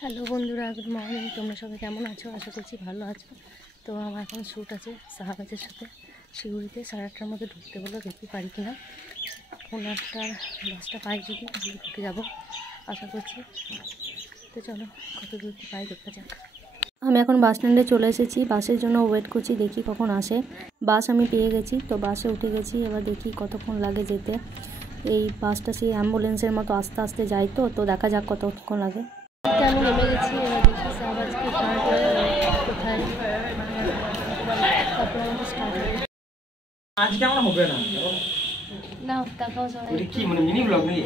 Hello বন্ধুরা, good morning. তোমরা সবাই কেমন আছো? আশা করছি ভালো আছো। তো আমার এখন শ্যুট আছে শাহবাজের সাথে শিউড়িতে। 8:30টার মধ্যে ঢুকতে বলো, দেখতে পারি কিনা। 8:30টার বাসটা পাই যদি তাহলে ঢুকে যাবো আশা করছি। তো চলো কত দূর পাই দেখা যাক। আমি এখন বাস স্ট্যান্ডে চলে এসেছি, বাসের জন্য ওয়েট করছি, দেখি কখন আসে। বাস আমি পেয়ে গেছি, তো বাসে উঠে গেছি। এবার দেখি কতক্ষণ লাগে যেতে। এই বাসটা সেই অ্যাম্বুলেন্সের মতো আস্তে আস্তে যায়, তো দেখা যাক কতক্ষণ লাগে। আমি নেমে গেছি, এবার দেখি শাহবাজকে পার করে কোথায় তারপরে আমাকে স্টার্ট হবে। আজকে আমরা হবে না না তাকাও সবাই। এটা কি মানে মিনি ব্লগ নাকি?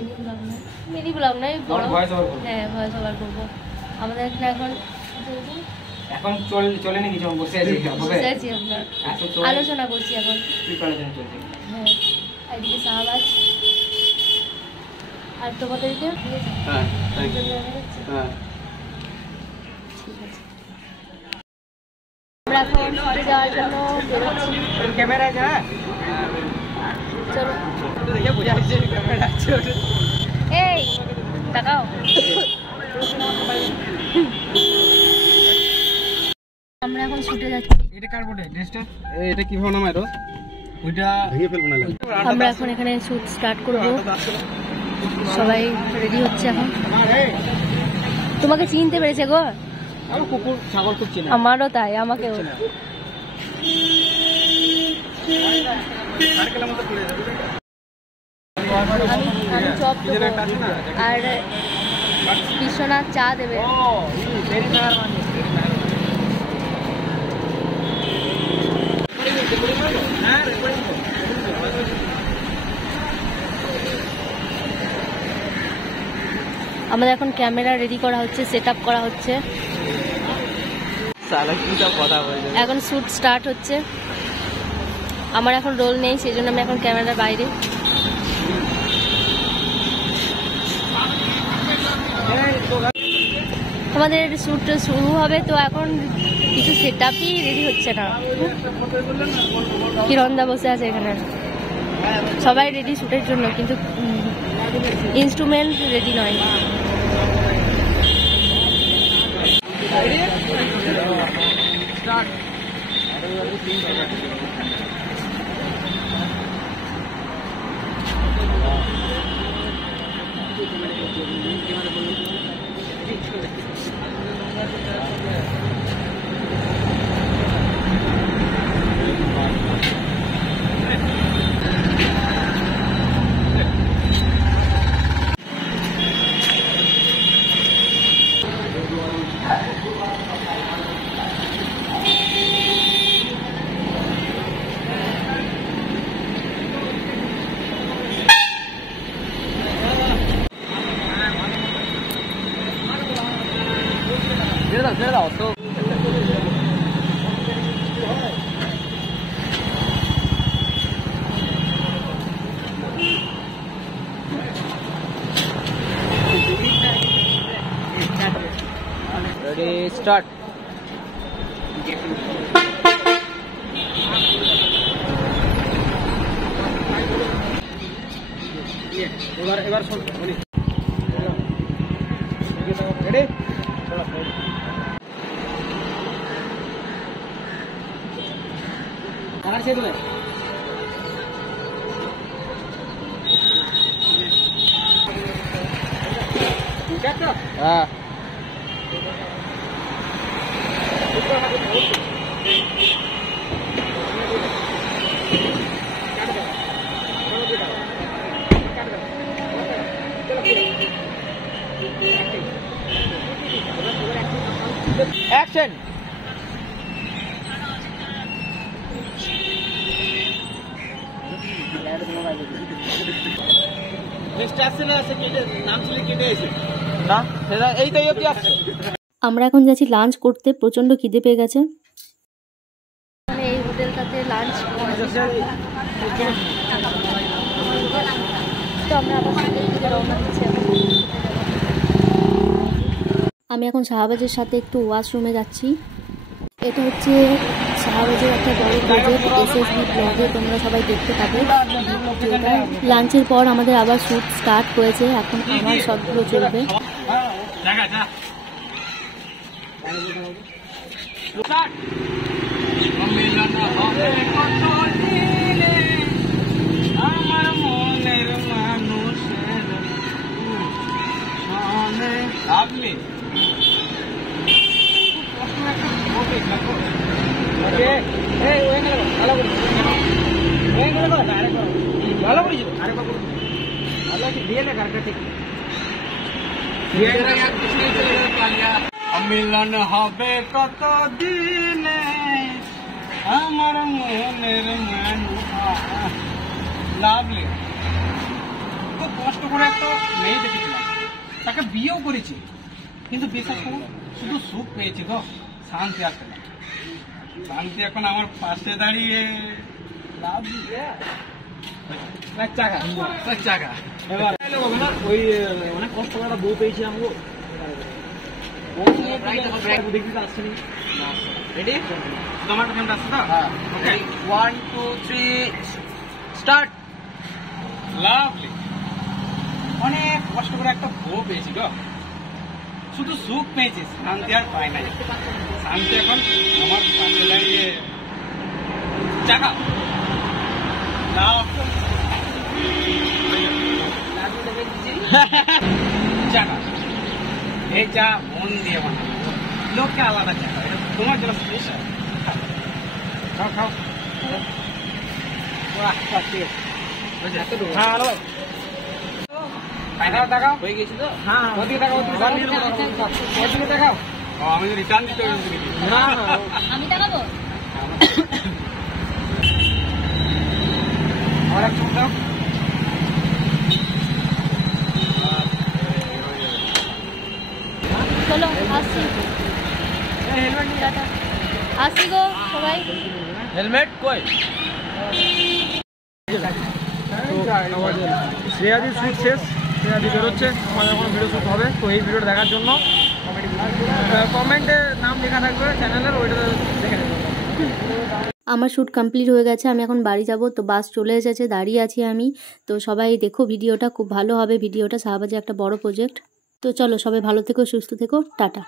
মিনি ব্লগ নয়, বড় ভয়েস ওভার করব। হ্যাঁ, ভয়েস ওভার করবো। আমাদের এখানে এখন চলে নি কিছু, বসে আছি। বসে আছি, আমরা আলোচনা করছি এখন। প্রিপারেশন চলছে। হ্যাঁ, এইদিকে শাহবাজ আর তোমাদেরকে। হ্যাঁ হ্যাঁ, ঠিক আছে। আমরা এখন শুটে যাওয়ার জন্য বেরোচ্ছি। ক্যামেরা আছে? হ্যাঁ চলো তো দেখে বোঝা যাচ্ছে ক্যামেরা আছে। এই তাকাও। আমরা এখন শুটে যাচ্ছি। এটা কার বটে ড্রেসটা? এটা কি ভাব নাম এর? ওইটা ভেঙে ফেলবো না। আমরা এখন এখানে শুট স্টার্ট করব। সবাই রেডি হচ্ছে এখন। তোমাকে চিনতে পেরেছে গো? আমার কুকুর ছাগল খুব চেনে। আমারও তাই, আমাকেও। আমি চপ দেবো আর বিশ্বনাথ চা দেবে। আমাদের এখন ক্যামেরা রেডি করা হচ্ছে, সেট আপ করা হচ্ছে। এখন শুট স্টার্ট হচ্ছে। আমার এখন রোল নেই, সেই জন্য আমি এখন ক্যামেরার বাইরে। আমাদের শুট শুরু হবে, তো এখন কিছু সেট আপই রেডি হচ্ছে না। কিরণদা বসে আছে এখানে, সবাই রেডি শুটের জন্য, কিন্তু ইনস্ট্রুমেন্ট রেডি নয়। Ready, start. এবার শোন বলি। রেডি? আর ছেড়ে দে। হ্যাঁ অ্যাকশন। আমরা এখন যাচ্ছি লাঞ্চ করতে, প্রচন্ড খিদে পেয়ে গেছে। এই হোটেলটাতে লাঞ্চ তো আমরা আমি এখন শাহবাজের সাথে একটু ওয়াশরুমে যাচ্ছি। এটা হচ্ছে শাহবাজের একটা বড় প্রজেক্ট, SSB ব্লগে তোমরা সবাই দেখতে পাবে। লাঞ্চের পর আমাদের আবার শুট স্টার্ট হয়েছে, এখন আমার সবগুলো চলবে। মিলন হবে কত দিনে আমার মনের মানুষের মনে লাভলি ভালো করেছিল মিলন হবে কত দিনে আমার মনের মানুষ লাভলি খুব কষ্ট করে একটা মেয়ে দেখেছিলাম, তাকে বিয়েও করেছি, কিন্তু বিশ্বাস করুন শুধু সুখ পেয়েছি গো, শান্তি আর পেলাম। শান্তি এখন আমার পাশে দাঁড়িয়ে লাভলি ওই অনেক কষ্ট করে একটা বউ পেয়েছি আমাকে রেডি তোমার ফ্রেন্ড আসছে তো? ওকে 1 2 3 স্টার্ট। লাভলি অনেক কষ্ট করে একটা বউ পেয়েছি গো, শুধু সুখ পেয়েছি, শান্তি আর পাই নাই। শান্তি এখন আমার পাশে দাঁড়িয়ে চাকা চাকা এই চা মন দিয়ে বানাবো, লোককে আলাদা চাকা, এটা তোমার জন্য স্পেশাল। খাও খাও দেখাও হয়ে গেছি তো? হ্যাঁ দেখাও। আমি রিটার্ন দিতে আমি দেখাবো। আর এক চুপ দাও। চলো আসছি, আসছি গো সবাই। হেলমেট কই? শ্রেয়াদির শ্যুট শেষ, শ্রেয়াদি বেরোচ্ছে, আমাদের কোনো ভিডিও শ্যুট হবে। তো এই ভিডিওটা দেখার জন্য কমেন্টে নাম লেখা থাকবে চ্যানেলের, ওইটা দেখে নেবেন। আমার শ্যুট কমপ্লিট হয়ে গেছে, আমি এখন বাড়ি যাব। তো বাস চলে এসেছে, দাঁড়িয়ে আছি আমি। তো সবাই দেখো ভিডিওটা, খুব ভালো হবে ভিডিওটা, শাহবাজে একটা বড় প্রজেক্ট। তো চলো সবাই ভালো থেকো, সুস্থ থেকো, টাটা।